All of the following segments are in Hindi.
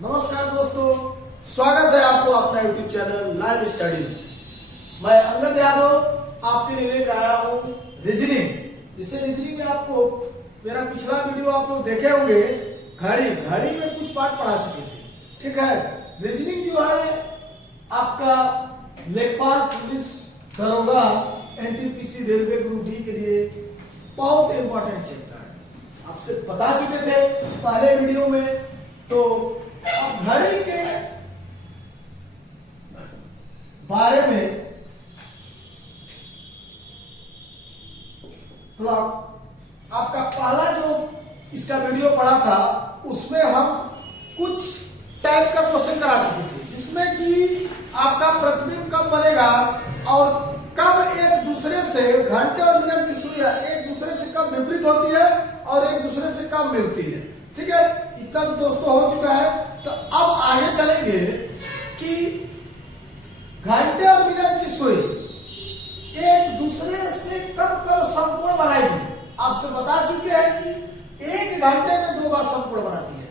नमस्कार दोस्तों, स्वागत है आपको अपना यूट्यूब चैनल लाइव स्टडी में। मैं अंगद यादव आपके लिए लेकर आया हूँ रीजनिंग। जैसे रीजनिंग में आपको मेरा पिछला वीडियो आप लोग देखे होंगे, घड़ी में कुछ पार्ट पढ़ा चुके थे। ठीक है, रीजनिंग जो है आपका लेखपाल, पुलिस, दरोगा, एनटीपीसी, रेलवे ग्रुप डी के लिए बहुत इंपॉर्टेंट चैप्टर है। आपसे बता चुके थे पहले वीडियो में। तो अब घड़ी के बारे में आपका पहला जो इसका वीडियो पढ़ा था उसमें हम कुछ टाइप का क्वेश्चन करा चुके थे, जिसमें कि आपका प्रतिबिंब कब बनेगा और कब एक दूसरे से घंटे और मिनट की सुइयां एक दूसरे से कब विपरीत होती है और एक दूसरे से कब मिलती है। ठीक है, इतना तो दोस्तों हो चुका है। तो अब आगे चलेंगे कि घंटे और मिनट की सुई एक दूसरे से कब कब समकोण बनाएगी। आपसे बता चुके हैं कि एक घंटे में 2 बार समकोण बनाती है।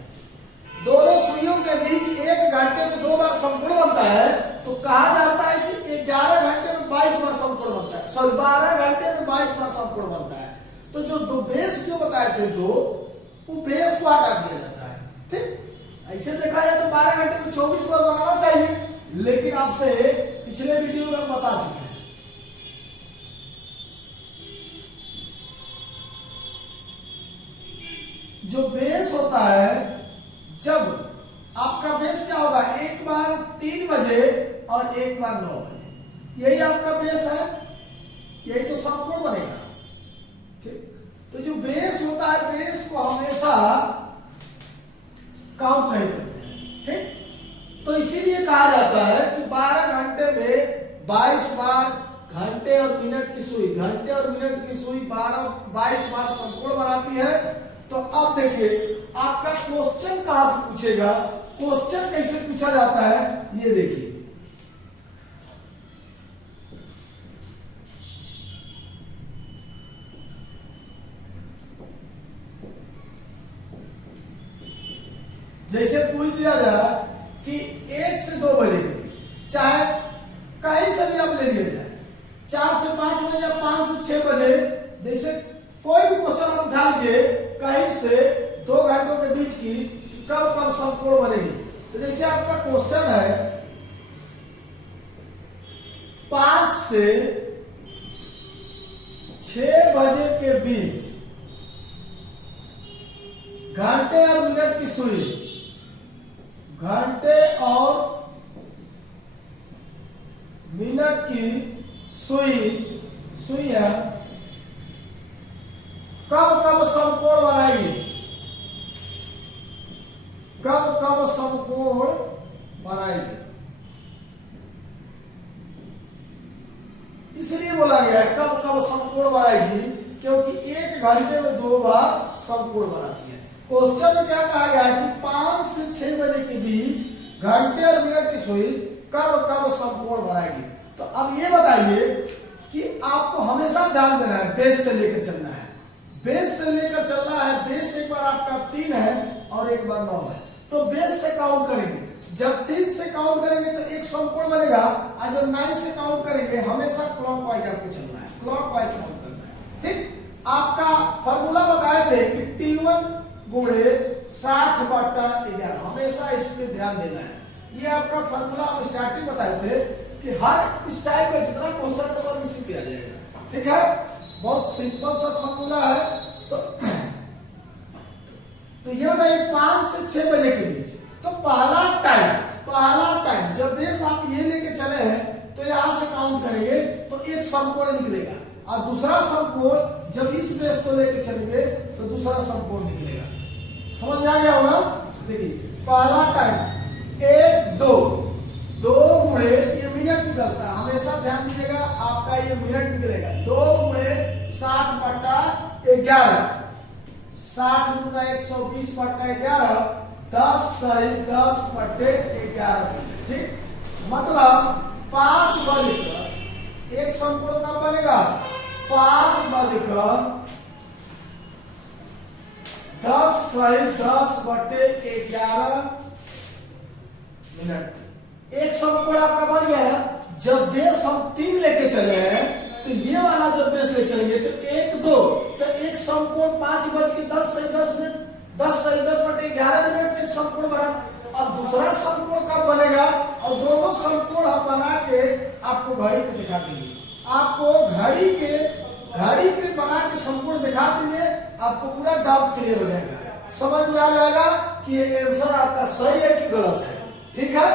दोनों सुइयों के बीच एक घंटे में 2 बार समकोण बनता है, तो कहा जाता है कि 11 घंटे में 22 बार समकोण बनता है। सॉरी, 12 घंटे में 22 बार समकोण बनता है। तो जो दो बेस जो बताए थे वो बेस को हटा दिया जाता है। ठीक, ऐसे देखा जाए तो 12 घंटे में 24 बार बनाना चाहिए, लेकिन आपसे पिछले वीडियो में बता चुके हैं। जो बेस होता है, जब आपका बेस क्या होगा, एक बार 3 बजे और एक बार 9 बजे, यही आपका बेस है, यही तो समकोण बनेगा। ठीक, तो जो बेस होता है, बेस को हमेशा काउंट नहीं करते हैं। ठीक, तो इसीलिए कहा जाता है कि 12 घंटे में 22 बार घंटे और मिनट की सुई, घंटे और मिनट की सुई 22 बार समकोण बनाती है। तो अब देखिए आपका क्वेश्चन कहां से पूछेगा, क्वेश्चन कैसे पूछा जाता है, ये देखिए। जैसे पूछ दिया जाए कि 1 से 2 बजे के बीच, चाहे कहीं से भी आप ले लिया जाए, 4 से 5 बजे या 5 से 6 बजे, जैसे कोई भी क्वेश्चन आप उठा लीजिए, कहीं से 2 घंटों के बीच की कब कब समकोण बनेगी। तो जैसे आपका क्वेश्चन है 5 से 6 बजे के बीच घंटे और मिनट की सुई, घंटे और मिनट की सुइयां कब कब समकोण बनाएगी, कब कब समकोण बनाएगी। इसलिए बोला गया है कब कब समकोण बनाएगी, क्योंकि 1 घंटे में 2 बार समकोण बनाती है। क्वेश्चन में क्या कहा गया है कि 5 से 6 बजे के बीच घंटे और मिनट की सुई कब कब समकोण बनाएगी। तो अब ये बताइए कि आपको हमेशा ध्यान देना है, बेस से लेकर चलना है, बेस से लेकर चलना है। बेस एक बार आपका 3 है और एक बार 9 है, तो बेस से काउंट करेंगे। जब 3 से काउंट करेंगे तो एक समकोण बनेगा, और जब 9 से काउंट करेंगे हमेशा क्लॉकवाइज आपको चलना है, क्लॉकवाइज काउंट करना है। ठीक, आपका फॉर्मूला बताए थे कि T1 गुणे 60/11, हमेशा इसमें ध्यान देना है। ये आपका फॉर्मूला हम स्टार्टिंग बताए थे कि हर इस टाइप का जितना क्वेश्चन है सब इसी पे आ जाएगा। ठीक है, बहुत सिंपल सा फॉर्मूला है। तो ये बताइए 5 से 6 बजे के बीच, तो पहला टाइम जब बेस आप ये लेके चले हैं तो यहां से काउंट करेंगे तो एक समकोण निकलेगा, और दूसरा समकोण जब इस बेस को लेके चलेंगे तो दूसरा समकोण निकलेगा। समझ में आ गया होगा। देखिए पहला टाइम 1 2 गुणे, ये मिनट निकलता है, हमेशा ध्यान दीजिएगा, आपका ये मिनट निकलेगा। 2 गुणे 60/11, 60 गुना 120/11, 10 सही 10/11। ठीक, मतलब 5 बजे एक समकोण कब बनेगा, 5 बजे 10 सही 10/11 मिनट। एक समकोण आपका बन गया ना। जब बेस हम 3 लेके चले हैं तो ये वाला जब बेस ले चलेंगे तो 1 2, तो एक समकोण 5:10 से 10 मिनट 10 से 10/11 मिनट में एक समकोण बना। अब दूसरा समकोण कब बनेगा, और दोनों समकोण हम बना के आपको घड़ी पे दिखा देंगे। आपको घड़ी पे बना के समकोण दिखा देंगे, आपको पूरा डाउट क्लियर हो जाएगा, समझ में आ जाएगा कि ये आंसर आपका सही है कि गलत है। ठीक है,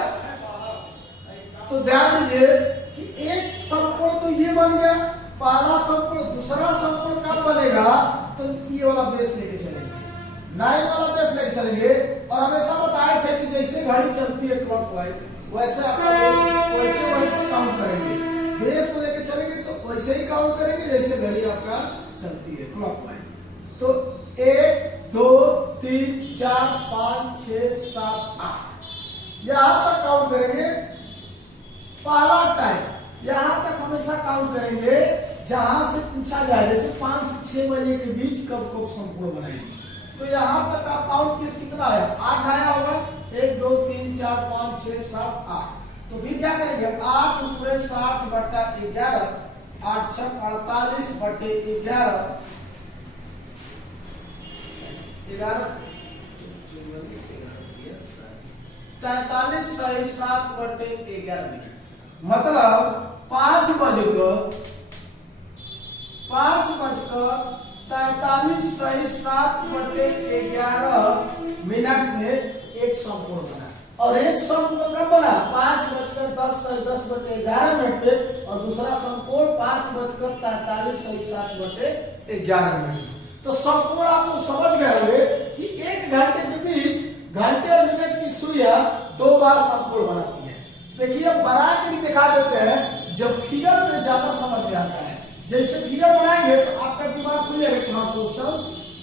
तो ध्यान दीजिए कि एक समकोण तो ये बन गया, पहला समकोण। दूसरा समकोण कब बनेगा, तो ये वाला बेस लेके चलेंगे, 9 वाला बेस लेके चलेंगे। और हमेशा बताए थे कि जैसे घड़ी चलती है क्लॉकवाइज, वैसे आपका बेस वैसे काउंट करेंगे। बेस को लेके चलेंगे तो वैसे ही काउंट करेंगे जैसे घड़ी आपका चलती है क्लॉकवाइज। तो 1 2 3 4 5 6 7 8 यहां तक काउंट करेंगे। पहला टाइम यहां तक हमेशा काउंट करेंगे जहां से पूछा जाए, जैसे 5 से 6 बजे के बीच कब कब समकोण बनाएंगे। तो यहां तक आप काउंट किए, कितना आया, 8 आया होगा। 1 2 3 4 5 6 7 8। तो फिर क्या करेंगे, 8 × 60/11, 8 × 6 48/11, 43 सही 7/11 मिनट। मतलब 5:43 सही 7/11 मिनट में एक समकोण बना। और एक समकोण कब बना, 5:10 सही 10/11 मिनट पे, और दूसरा समकोण 5:43 सही 7/11 मिनट। तो समकोण आप लोग समझ गए होंगे कि 1 घंटे के बीच घंटे और मिनट की सुइयां 2 बार समकोण बनाती है। देखिए अब बना के भी दिखा देते हैं, जब फिगर में ज्यादा समझ में आता है। जैसे फिगर बनाएंगे तो आपका दिमाग खुलेगा कि हाँ क्वेश्चन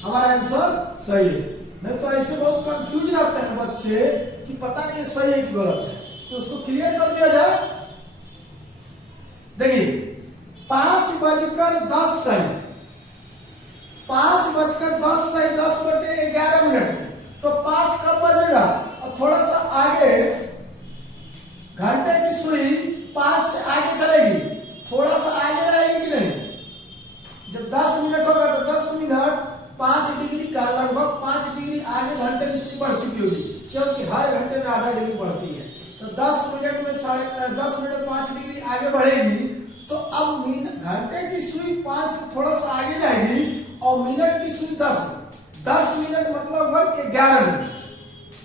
हमारा आंसर सही है। नहीं तो ऐसे बहुत कंफ्यूज रहते हैं बच्चे कि पता नहीं सही है कि गलत है, तो उसको क्लियर कर दिया जाए। देखिए 5:10 सही 10/11 मिनट में, तो 5 कब बजेगा, और थोड़ा सा आगे घंटे की सुई 5 से आगे चलेगी, थोड़ा सा आगे रहेगी कि नहीं। जब 10 मिनट होगा तो 10 मिनट 5 डिग्री का लगभग 5 डिग्री आगे घंटे की सुई बढ़ चुकी होगी, क्योंकि हर घंटे में आधा डिग्री बढ़ती है। तो 10 मिनट में 10 मिनट 5 डिग्री आगे बढ़ेगी। तो अब घंटे की सुई 5 से थोड़ा सा आगे जाएगी, और मिनट की सुई 10 मिनट मतलब लगभग 11 मिनट,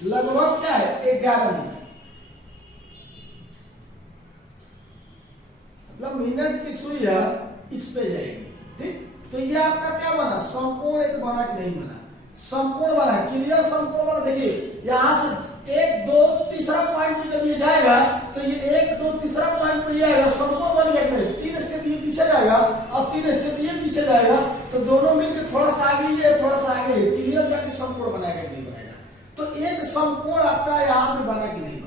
लगभग क्या है 11 मिनट, मतलब मिनट की सुई इस पे जाएगी। ठीक, तो ये आपका क्या बना, समकोण एक बना कि नहीं बना, समकोण बना, क्लियर समकोण बना। देखिए यहां से 1 2 तीसरा पॉइंट में जब ये जाएगा तो ये 1 2 तीसरा पॉइंट पे ये आएगा, समकोण बन गया कि नहीं। 3 स्टेप ये पीछे जाएगा और 3 स्टेप ये पीछे जाएगा, तो दोनों मिलकर थोड़ा सा आगे ये थोड़ा सा आगे, क्लियर जाके समकोण बनाएगा कि नहीं बनाएगा। तो एक समकोण आपका यहाँ पे बना कि नहीं बना,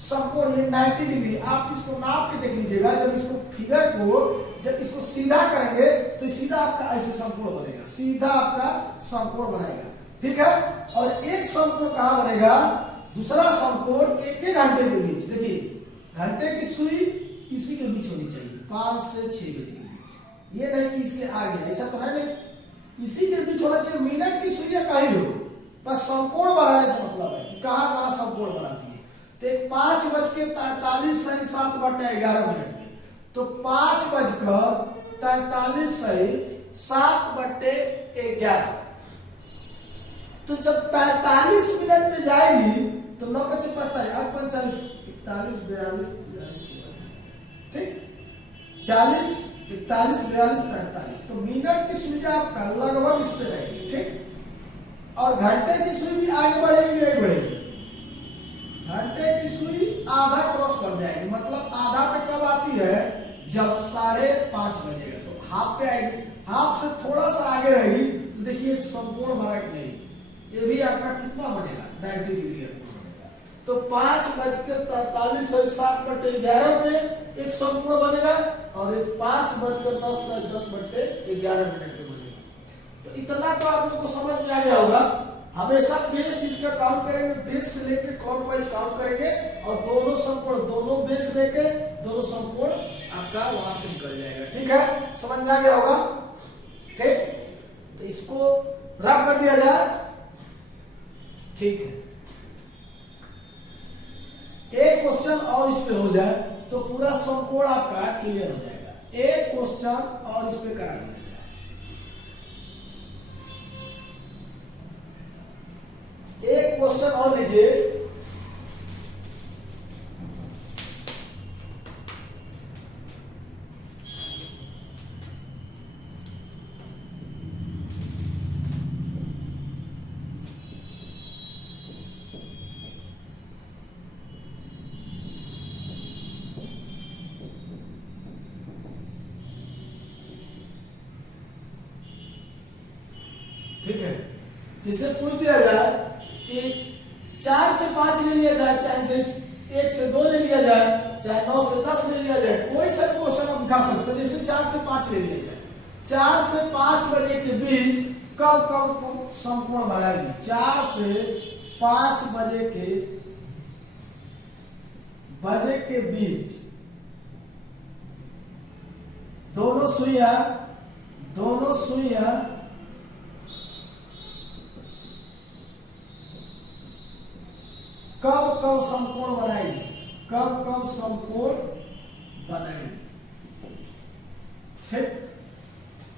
समकोण ये 90 डिग्री। आप इसको नाप के देख लीजिएगा, जब इसको फिगर को जब इसको सीधा करेंगे तो सीधा आपका ऐसे समकोण बनेगा, सीधा आपका समकोण बनेगा। ठीक है, और एक समकोण कहां बनेगा, दूसरा समकोण 1 घंटे के बीच। देखिए घंटे की सुई इसी के बीच होनी चाहिए, 5 से 6 बजे के बीच, ये नहीं कि इसके आगे, ऐसा तो है नहीं, इसी के बीच होना चाहिए। मिनट की सुई कहीं हो, बस समकोण बनाने से मतलब है कि कहां कहां समकोण बनाती है। तो 5:43 सही 7/11 मिनट में, तो 5:43 सही 7/11। तो जब 43 मिनट में जाएगी तो 9 × 5 45 41 42 ठीक 40 41 42 45। तो मिनट की सुई आपका लगभग इस पे रहेगी। ठीक, और घंटे की सुई भी आगे बढ़ेगी नहीं बढ़ेगी, घंटे की सुई आधा क्रॉस कर जाएगी, मतलब आधा पे कब आती है, जब 5:30 बजेगा, तो हाफ पे आएगी, हाफ से थोड़ा सा आगे रहेगी। तो देखिए एक संपूर्ण बना कि नहीं, ये भी आपका कितना बनेगा 90 डिग्री बनेगा। तो 5:43 सही 7/11 में एक संपूर्ण बनेगा, और एक 5:10 सही 10/11 मिनट में बनेगा। तो इतना तो आप लोग को समझ में आ गया होगा। हमेशा बेस इसका काउंट करेंगे, बेस से लेके क्लॉकवाइज काउंट करेंगे और दोनों समकोण, दोनों बेस लेके दोनों समकोण आपका वहां से निकल जाएगा। ठीक है, समझ में आ गया होगा। ठीक, तो इसको रब कर दिया जाए। ठीक है, एक क्वेश्चन और इस पे हो जाए तो पूरा समकोण आपका क्लियर हो जाएगा। एक क्वेश्चन और इस पे करा दिया जाए, एक क्वेश्चन और लीजिए। ठीक है, जिसे पूछ दिया जाए कि 4 से 5 ले लिया जाए, चाहे 1 से 2 ले लिया जाए, चाहे 9 से 10 ले लिया जाए, कोई सा क्वेश्चन आप उठा सकते हैं। जैसे 4 से 5 ले लिया जाए, 4 से 5 बजे के बीच कब कब समकोण बनाएगी? 4 से 5 बजे के बीच दोनों सुइयां कब कब समकोण बनाएगी? कब कब समकोण बनाएगी? ठीक,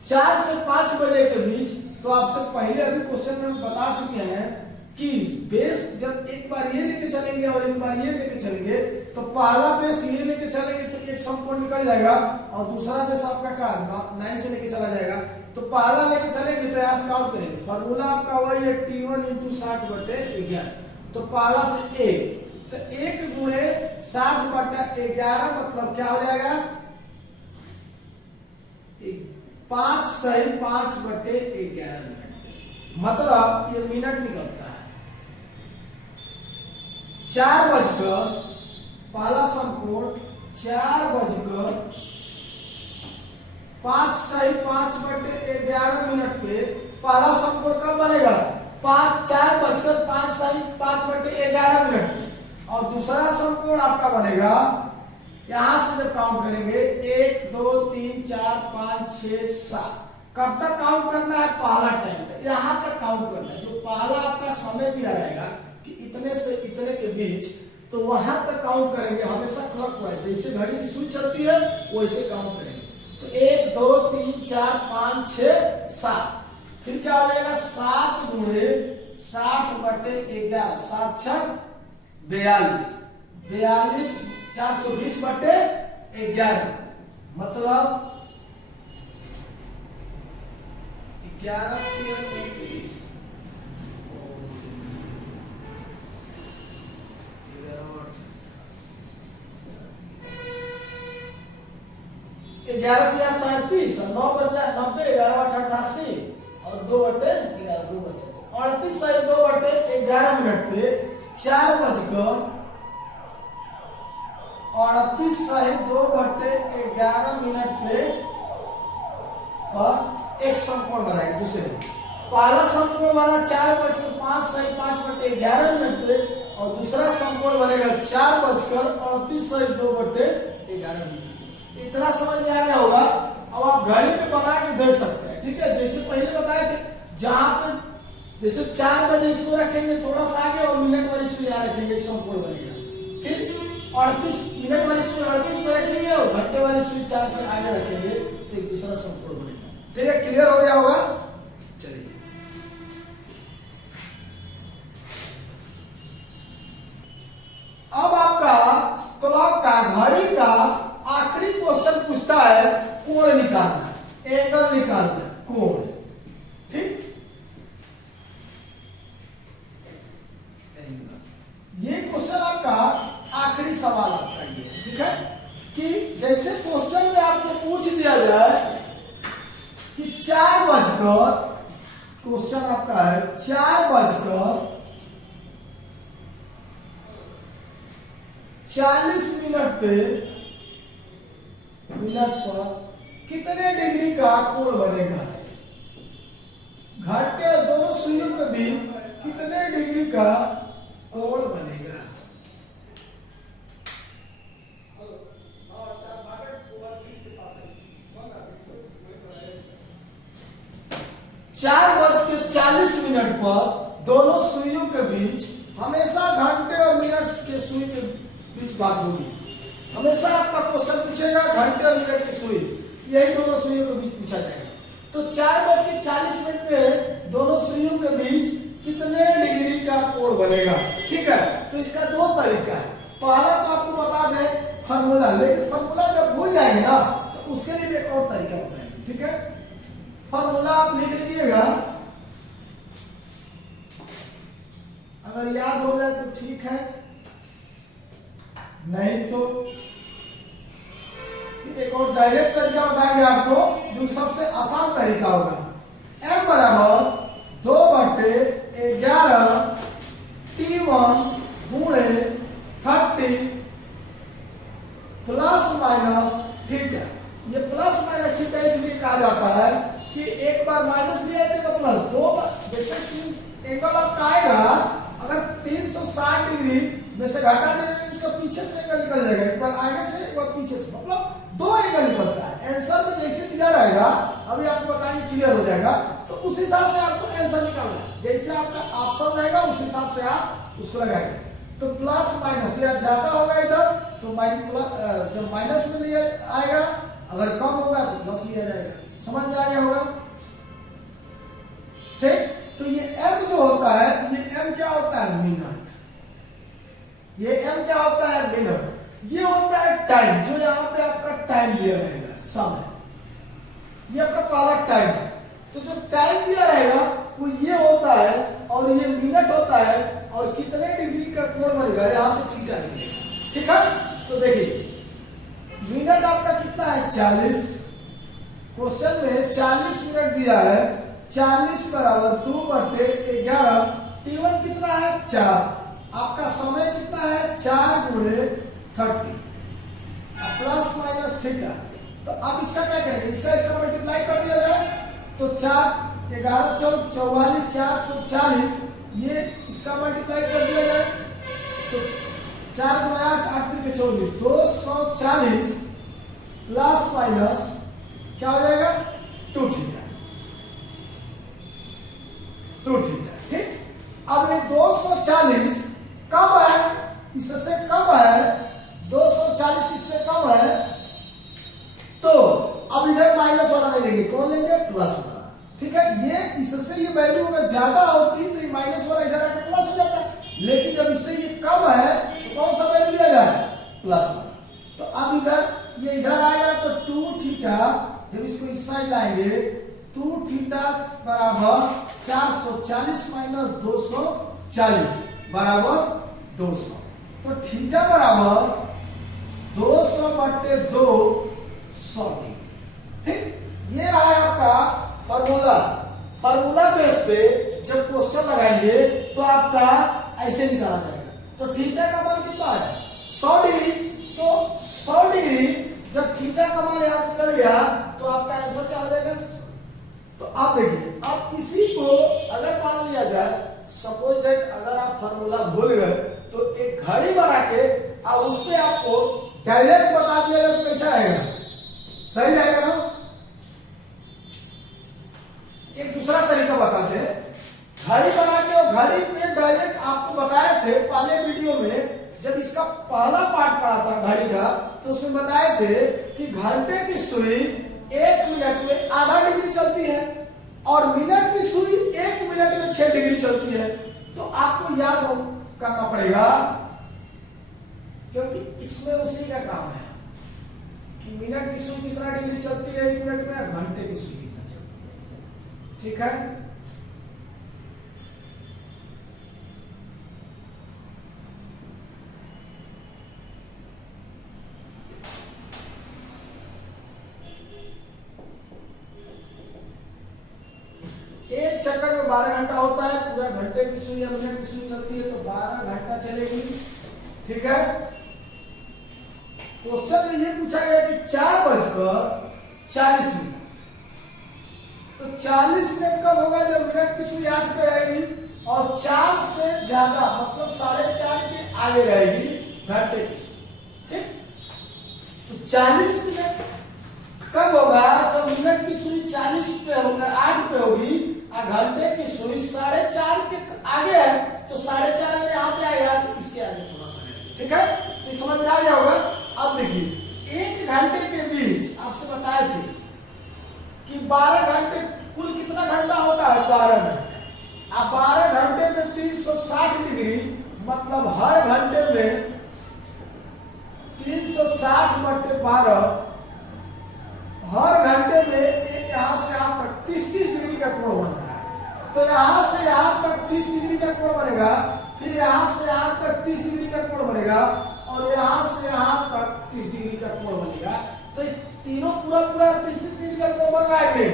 4 से 5 बजे के बीच। तो आपसे पहले अभी क्वेश्चन में हम बता चुके हैं कि बेस जब एक बार ये लेके चलेंगे और एक बार ये लेके चलेंगे, तो पहला बेस ये लेके चलेंगे तो एक समकोण निकल जाएगा और दूसरा बेस आपका क्या 9 से लेके चला जाएगा। तो पहला लेके चलेंगे तो यहाँ काउंट करेंगे, फॉर्मूला आपका वही है T1 × 60/11। तो पहला से 1, तो 1 गुणे 60/11 मतलब क्या हो जाएगा? 5 सही 5/11 मिनट, मतलब ये मिनट निकलता है। 4 बजकर, पहला समकोण 4 बजकर 5 सही 5/11 मिनट पे पहला समकोण कब बनेगा? 4 बजकर 5 सही 5/11 मिनट पे। और दूसरा समकोण आपका बनेगा, यहां से जब काउंट करेंगे 1 2 3 4 5 6 7, कब तक काउंट करना है? पहला टाइम तक, यहां तक काउंट करना है। जो पहला आपका समय दिया जाएगा कि इतने से इतने के बीच, तो वहां तक काउंट करेंगे हमेशा क्लॉकवाइज, जैसे घड़ी की सुई चलती है वैसे काउंट करेंगे। तो 1 2 3 4 5 6 7, फिर क्या हो जाएगा? 7 गुणे 60/11, 7 6 42, 42 420/11 मतलब 11 23 11 और 9 बचा 90, 11 88 और 2/11 2 बचे 38 सही 2/11 मिनट पे 4 बजकर 38 सही 2/11 मिनट पे और एक समकोण बनाएंगे। दूसरे पहला समकोण बना 4 बजकर 5 सही 5/11 मिनट पे और दूसरा समकोण बनेगा 4 बजकर 38 सही 2/11 मिनट। इतना समझ में आ गया होगा। अब आप घड़ी पे बना के देख सकते हैं। ठीक है, जैसे पहले बताए थे, जहां पे जैसे 4 बजे इसको रखेंगे थोड़ा सा आगे और मिनट वाली सुई यहाँ रखेंगे, एक समकोण बनेगा। फिर 38 मिनट वाली सुई 38 पे रखेंगे और घंटे वाली सुई 4 से आगे रखेंगे तो एक दूसरा समकोण बनेगा। ठीक है, क्लियर हो गया होगा। चलिए अब आपका क्लॉक का, घड़ी का आखिरी क्वेश्चन पूछता है कोण निकालना, एंगल निकालना, कोण। ठीक, ये क्वेश्चन आपका आखिरी सवाल आपका ये है। ठीक है, कि जैसे क्वेश्चन में आपको पूछ दिया जाए कि 4 बजकर, क्वेश्चन आपका है 4 बजकर 40 मिनट पर कितने डिग्री का कोण बनेगा? घंटे और दोनों सुइयों के बीच डिग्री का कोण बनेगा। चार बज के 40 मिनट पर दोनों सुइयों के बीच हमेशा घंटे और मिनट के सुई के बीच बात होगी। हमेशा आपका क्वेश्चन पूछेगा घंटे और मिनट की सुई, यही दोनों सुइयों के बीच पूछा जाएगा। तो 4:40 में दोनों सुइयों के बीच कितने डिग्री का कोण बनेगा। ठीक है, तो इसका दो तरीका है। पहला तो आपको बता दें फार्मूला, लेकिन फार्मूला जब भूल जाएंगे ना तो उसके लिए भी एक और तरीका बताएंगे। ठीक है, फार्मूला आप लिख लीजिएगा, अगर याद हो जाए तो ठीक है, नहीं तो एक और डायरेक्ट तरीका बताएंगे आपको जो सबसे आसान तरीका होगा। m बराबर 2/11 T1 गुणे 30 प्लस माइनस थीटा। ये प्लस माइनस थीटा इसलिए कहा जाता है कि एक बार माइनस भी आए तो प्लस, दो बार जैसे एंगल आपका आएगा, अगर 360 डिग्री में से घटा देंगे उसका पीछे से एंगल निकल जाएगा, एक बार आगे से एक बार पीछे से, मतलब दो एंगल निकलता है। आंसर में जैसे दिया रहेगा, अभी आपको बताएंगे क्लियर हो जाएगा, तो उस हिसाब से आपको आंसर निकालना है। जैसे आपका ऑप्शन रहेगा उस हिसाब से आप उसको लगाएंगे। तो प्लस माइनस या ज्यादा होगा इधर तो जब माइनस में लिया आएगा, अगर कम होगा तो प्लस लिया जाएगा। समझ में आ गया होगा। ठीक, तो ये m जो होता है, ये m क्या होता है, मिनट। ये m क्या होता है, मिनट। ये होता है टाइम, जो यहाँ पे आपका टाइम दिया रहेगा, समय। ये आपका पहला टाइम है। तो जो टाइम दिया रहेगा वो ये होता है और ये मिनट होता है, और कितने डिग्री का कोण बनेगा, यहाँ से थीटा निकलेगा। ठीक है, तो देखिए मिनट आपका कितना है, 40। क्वेश्चन में 40 मिनट दिया है, 40 बराबर 2/11, T1 कितना है, 4। आपका समय कितना है, 4 गुणे 30 प्लस माइनस थीटा। तो अब इसका क्या करेंगे, इसका मल्टीप्लाई कर दिया जाए तो 4 11 44 440, ये इसका मल्टीप्लाई कर दिया जाए तो 4 गुणे 8 8 3 24 240 प्लस माइनस क्या हो जाएगा, 2 थीटा। ठीक, अब ये 240 कम है, इससे कम है, 240 इससे कम है, तो अब इधर माइनस वाला नहीं लेंगे, कौन लेंगे, प्लस वाला। ठीक है, ये इससे ये वैल्यू अगर ज्यादा होती तो ये माइनस वाला इधर आकर प्लस हो जाता है, लेकिन जब इससे ये कम है तो कौन सा वैल्यू लिया जाए, प्लस वाला। तो अब इधर ये इधर आएगा तो 2 थीटा, जब इसको इस साइड लाएंगे 2 थीटा बराबर 440 माइनस 240 बराबर 200। तो थीटा बराबर 200/2 100 डिग्री। ठीक, ये रहा है आपका फार्मूला। फार्मूला बेस पे जब क्वेश्चन लगाएंगे तो आपका ऐसे निकाला जाएगा। तो थीटा का मान कितना है, 100 डिग्री। तो 100 डिग्री जब थीटा का मान यहां से निकल गया तो आपका आंसर क्या हो जाएगा। तो आप देखिए, अब इसी को अगर मान लिया जाए, सपोज दैट अगर आप फार्मूला भूल गए तो एक घड़ी बना के और उस पे आपको डायरेक्ट बता दिया जाए तो कैसा रहेगा, सही रहेगा ना। एक दूसरा तरीका बताते हैं, घड़ी बना के और घड़ी पे डायरेक्ट आपको बताए थे पहले वीडियो में, जब इसका पहला पार्ट पढ़ा था घड़ी का, तो उसमें बताए थे कि घंटे की सुई 1 मिनट में आधा डिग्री चलती है और मिनट की सुई 1 मिनट में 6 डिग्री चलती है। तो आपको याद हो करना पड़ेगा, क्योंकि इसमें उसी का काम है कि मिनट की सुई कितना डिग्री चलती है 1 मिनट में, घंटे की सुई कितना चलती है। ठीक है, एक चक्कर में 12 घंटा होता है, पूरा घंटे की सुई या मिनट की सुई चलती है तो 12 घंटा चलेगी। ठीक है, क्वेश्चन में ये पूछा गया कि 4:40 तो 40 मिनट कब होगा जब मिनट की सुई 8 पे आएगी, और 4 से ज्यादा मतलब 4:30 के आगे रहेगी घंटे की सुई। ठीक, तो 40 मिनट कब होगा? जब मिनट की सुई 40 पे होगा, 8 पे होगी, और घंटे की सुई 4:30 के आगे है, तो 4:30 में यहाँ पे आएगा, तो इसके आगे थोड़ा सा है। ठीक है, तो समझ में आ गया होगा। अब देखिए 1 घंटे के बीच आपसे बताए थे कि 12 घंटे, कुल कितना घंटा होता है? 12 घंटे। अब 12 घंटे में 360 डिग्री, मतलब हर घंटे में 360 बटे 12, हर घंटे में यहां से यहां तक 30 डिग्री का कोण बनता है। तो यहां से यहां तक 30 डिग्री का कोण बनेगा, फिर यहां से यहां तक 30 डिग्री का कोण बनेगा, और यहां से यहां तक 30 डिग्री का कोण बनेगा। तो तीनों पूरा 30 डिग्री का कोण बन रहा है नहीं?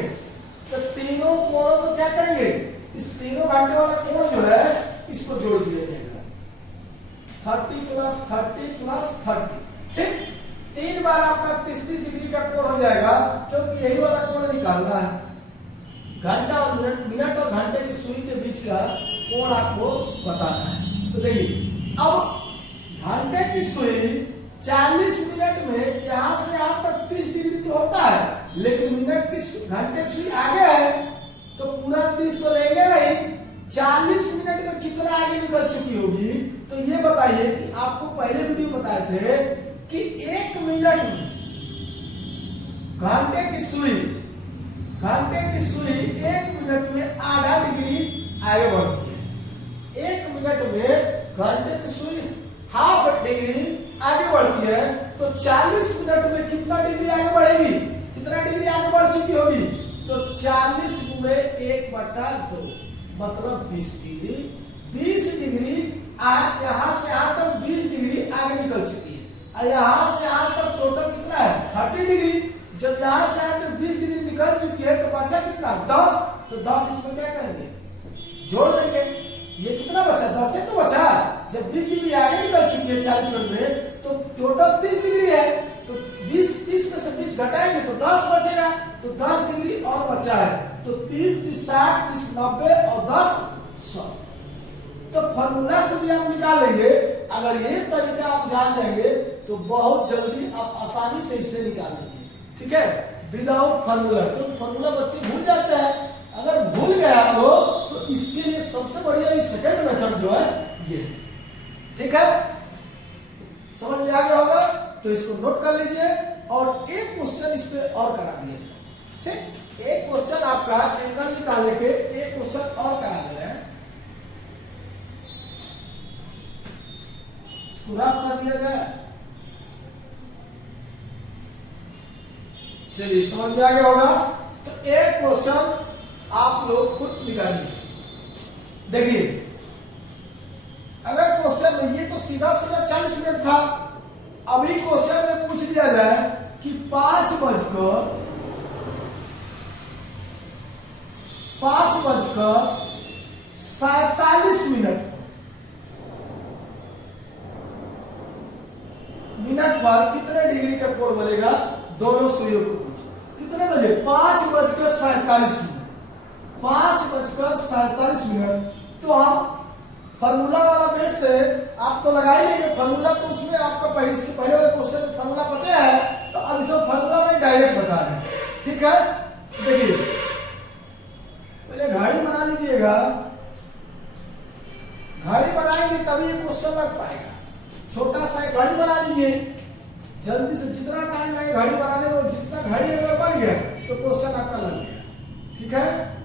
तो तीनों कोणों को क्या करेंगे? इस तीनों घंटे वाला कोण जो है इसको जोड़ दिया जाएगा, 30 + 30 + 30। ठीक, 3 बार आपका 30 डिग्री का कोण हो जाएगा, क्योंकि यही वाला कोण निकालना है। घंटा और मिनट, मिनट और घंटे की सुई के बीच का कोण आपको बताना है। तो देखिए अब घंटे की सुई 40 मिनट में यहां से यहां तक 30 डिग्री तो होता है, लेकिन मिनट की घंटे की सुई आगे है, तो पूरा 30 तो लेंगे नहीं। 40 मिनट में कितना आगे निकल चुकी होगी? तो ये बताइए कि आपको पहले वीडियो बताए थे कि 1 मिनट में घंटे की सुई 1 मिनट में आधा डिग्री आगे बढ़ती है। 1 मिनट में घंटे की सुई ½ डिग्री आगे बढ़ती है, तो 40 मिनट में कितना डिग्री आगे बढ़ेगी? कितना डिग्री आगे बढ़ चुकी होगी? तो 40 × 1/2 मतलब 20 डिग्री। 20 डिग्री यहां से यहां तक 20 डिग्री आगे निकल चुकी है, और यहां से यहां तक टोटल कितना है? 30 डिग्री। जब यहां से यहां तक 20 डिग्री निकल चुकी है, तो बचा कितना? 10। तो 10 इसमें क्या करेंगे? जोड़ देंगे। ये कितना बचा? 10 से तो बचा। जब 20 डिग्री आगे निकल चुकी है 40 मिनट में, तो टोटल 30 डिग्री है, तो 30 में से 20 घटाएंगे तो 10 बचेगा, तो 10 डिग्री और बचा है। तो 30, 30, 60, 30, 90 और 10, 100। तो फॉर्मूला से भी आप निकाल लेंगे। अगर ये तरीका आप जान लेंगे तो बहुत जल्दी आप आसानी से इसे निकाल लेंगे। ठीक है, विदाउट फॉर्मूला। तो फॉर्मूला बच्चे भूल जाते हैं। अगर भूल गए आप लोग, तो इसके लिए सबसे बढ़िया ये सेकंड मेथड जो है ये। ठीक है, समझ में आ गया होगा? तो इसको नोट कर लीजिए, और एक क्वेश्चन इस पे और करा दिए। ठीक, एक क्वेश्चन आपका एंगल निकालने के एक क्वेश्चन और करा दे रहे हैं, इसको रफ कर दिया जाए। चलिए, समझ में आ गया होगा? तो एक क्वेश्चन आप लोग खुद निकालिए। देखिए, अगर क्वेश्चन में ये तो सीधा 40 मिनट था, अभी क्वेश्चन में पूछ दिया जाए कि 5:47 मिनट पर कितने डिग्री का कोण बनेगा दोनों सुइयों के बीच? कितने बजे? 5:47 मिनट। 5:47 मिनट। तो हम फॉर्मूला वाला बेस से आप तो लगा ही लेंगे फॉर्मूला, तो उसमें आपका पहले इसके पहले वाले क्वेश्चन में फॉर्मूला पता है, तो अब इसमें फॉर्मूला नहीं डायरेक्ट बता रहे हैं। ठीक है, देखिए पहले घड़ी बना लीजिएगा। घड़ी बनाएंगे तभी ये क्वेश्चन लग पाएगा। छोटा सा घड़ी बना लीजिए, जल्दी से जितना टाइम लगे घड़ी बनाने में, जितना घड़ी अगर बन गया तो क्वेश्चन आपका लग गया। ठीक है,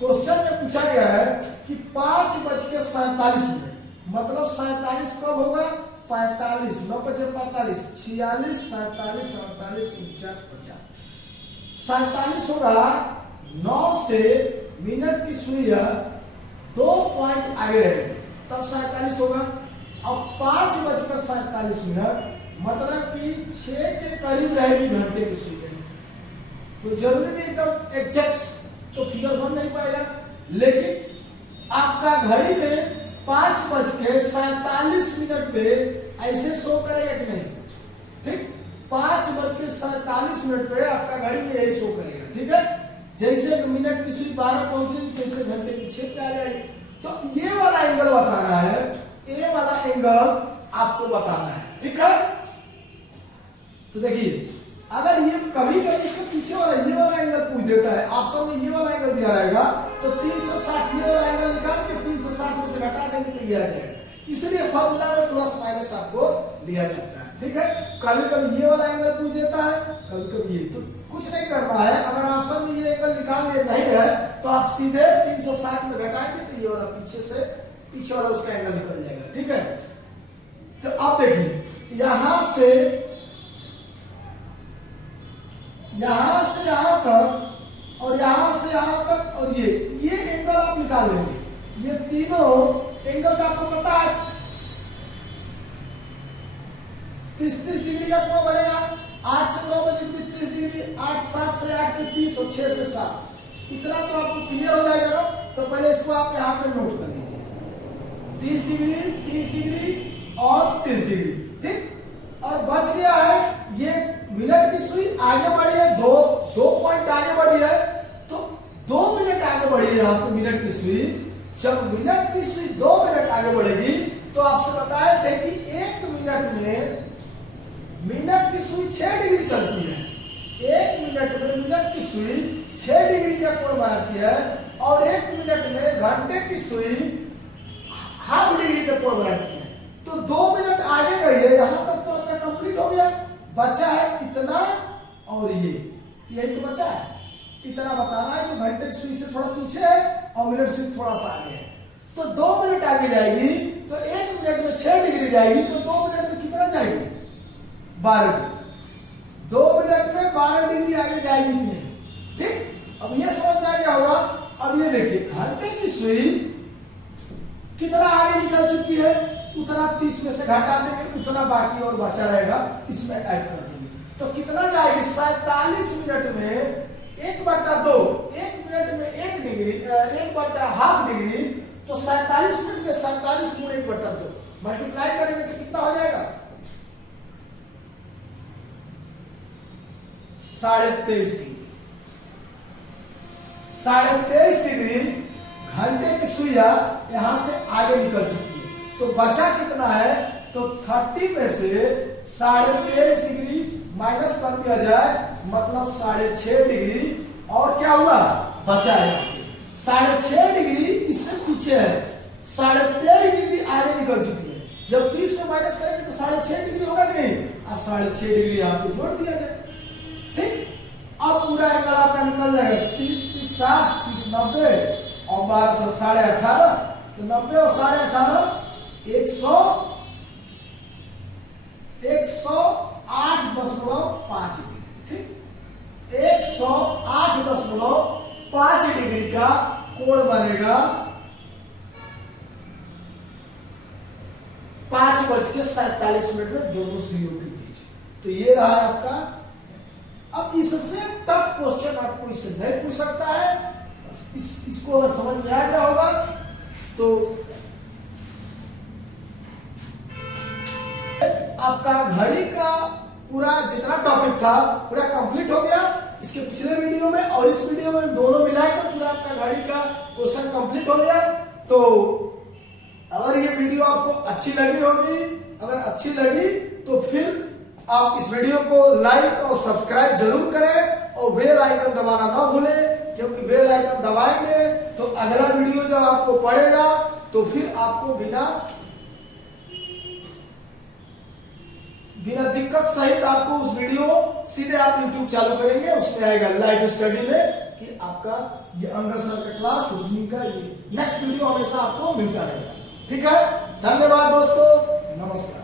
क्वेश्चन में पूछा गया है कि 5:47 मिनट, मतलब 47 कब होगा? 45, 9 × 5 = 45, 46, 47, 48, 49, 50। 47 होगा। 9 से मिनट की सुई 2 पॉइंट आगे रहेगी, तब 47 होगा। अब 5:47 मिनट मतलब कि 6 के करीब रहेगी घंटे की सुई। तो जरूरी नहीं एकदम एग्जैक्ट तो फिगर बन नहीं पाएगा, लेकिन आपका घड़ी में 5:47 पे ऐसे शो करेगा कि नहीं? ठीक, 5:47 पे आपका घड़ी में यही शो करेगा। ठीक है, जैसे मिनट की सुई 12 पहुंचेगी जैसे घंटे की 6 पे आ जाएगी। तो ये वाला एंगल बताना है, ये वाला एंगल आपको बताना है। ठीक है, तो देखिए अगर ये कभी कभी इसके पीछे वाला ये वाला एंगल पूछ देता है, ऑप्शन में ये वाला एंगल दिया रहेगा तो 360 ये वाला एंगल निकाल के 360 में से घटा देंगे तो ये आ जाएगा। इसलिए फॉर्मूला में प्लस माइनस आपको दिया जाता है। ठीक है, कभी कभी ये वाला एंगल पूछ देता है, कभी कभी ये, तो कुछ नहीं करना है। अगर ऑप्शन में ये एंगल निकाल ले नहीं है तो आप सीधे 360 में घटाएंगे तो ये वाला पीछे वाला उसका एंगल निकल जाएगा। ठीक है, तो आप देखिए यहां से यहां तक और यहां से यहां तक और ये एंगल आप निकाल लेंगे। ये तीनों एंगल तो आपको पता है 30 डिग्री का कोण बनेगा। 8 से 9 बजे 30 डिग्री, 8 7 से 8 के 30 और 6 से 7, इतना तो आपको क्लियर हो जाएगा ना। तो पहले इसको आप यहाँ पे नोट कर लीजिए, 30 डिग्री और 30 डिग्री। ठीक, और बच गया है ये मिनट की सुई आगे बढ़ी है, दो पॉइंट आगे बढ़ी है, तो 2 मिनट आगे बढ़ी है यहाँ पे मिनट की सुई। जब मिनट की सुई 2 मिनट आगे बढ़ेगी तो आपसे बताए थे कि 1 मिनट में मिनट की सुई 6 डिग्री चलती है। 1 मिनट में मिनट की सुई 6 डिग्री का कोण बनाती है और 1 मिनट में घंटे की सुई हाफ डिग्री का कोण बनाती है। तो 2 मिनट आगे गई है, यहां तक तो आपका कंप्लीट हो गया। बचा है इतना और यही तो बचा है। इतना बताना है जो घंटे की सुई से थोड़ा पीछे है और मिनट सुई थोड़ा सा आगे है। तो 2 मिनट आगे जाएगी तो 1 मिनट में 6 डिग्री जाएगी, तो 2 मिनट में कितना जाएगी? 12 डिग्री। 2 मिनट में 12 डिग्री आगे जाएगी कि नहीं? ठीक, अब ये समझ में आ गया होगा। अब ये देखिए घंटे की सुई कितना आगे निकल चुकी है, उतना 30 में से घटा देंगे, उतना बाकी और बचा रहेगा, इसमें ऐड कर देंगे। तो कितना जाएगी? 47 मिनट में 1/2, 1 मिनट में 1 डिग्री, 1/2 डिग्री, तो 47 मिनट में 47 गुणे 1/2 मल्टीप्लाई करेंगे तो कितना हो जाएगा? 23.5 डिग्री। 23.5 डिग्री घंटे की सुइया यहां से आगे निकल चुकी है। तो बचा कितना है? तो 30 में से 23.5 डिग्री माइनस कर दिया जाए, मतलब 6.5 डिग्री। और क्या हुआ? बचा है 6.5 डिग्री, इससे पीछे है 23.5 डिग्री आगे निकल चुकी है। जब 30 में माइनस करेंगे तो 6.5 डिग्री होगा कि नहीं? 6.5 डिग्री यहाँ पे जोड़ दिया जाए। ठीक, अब पूरा एंगल आपका निकल जाएगा 30 30 60 30 90 और 12 से 18.5, तो 90 और 18.5 108.5 डिग्री। ठीक, 108.5 डिग्री का कोण बनेगा 5:47 में दोनों सुइयों के बीच। तो ये रहा आपका। अब इससे टफ क्वेश्चन आपको इससे नहीं पूछ सकता है। इसको अगर समझ में आ गया होगा तो आपका घड़ी का पूरा जितना टॉपिक था पूरा कंप्लीट हो गया। इसके पिछले वीडियो में और इस वीडियो में दोनों मिलाकर पूरा आपका घड़ी का क्वेश्चन कंप्लीट हो गया। तो अगर ये वीडियो आपको अच्छी लगी होगी, अगर अच्छी लगी तो फिर आप इस वीडियो को लाइक और सब्सक्राइब जरूर करें और बेल आइकन दबाना ना भूलें, क्योंकि बेल आइकन दबाएंगे तो अगला वीडियो जब आपको पड़ेगा तो फिर आपको बिना दिक्कत सहित आपको उस वीडियो सीधे आप YouTube चालू करेंगे, उसमें आएगा लाइव स्टडी में कि आपका ये अंग सर का क्लास रीजनिंग का ये नेक्स्ट वीडियो हमेशा आपको मिलता रहेगा। ठीक है, धन्यवाद दोस्तों, नमस्कार।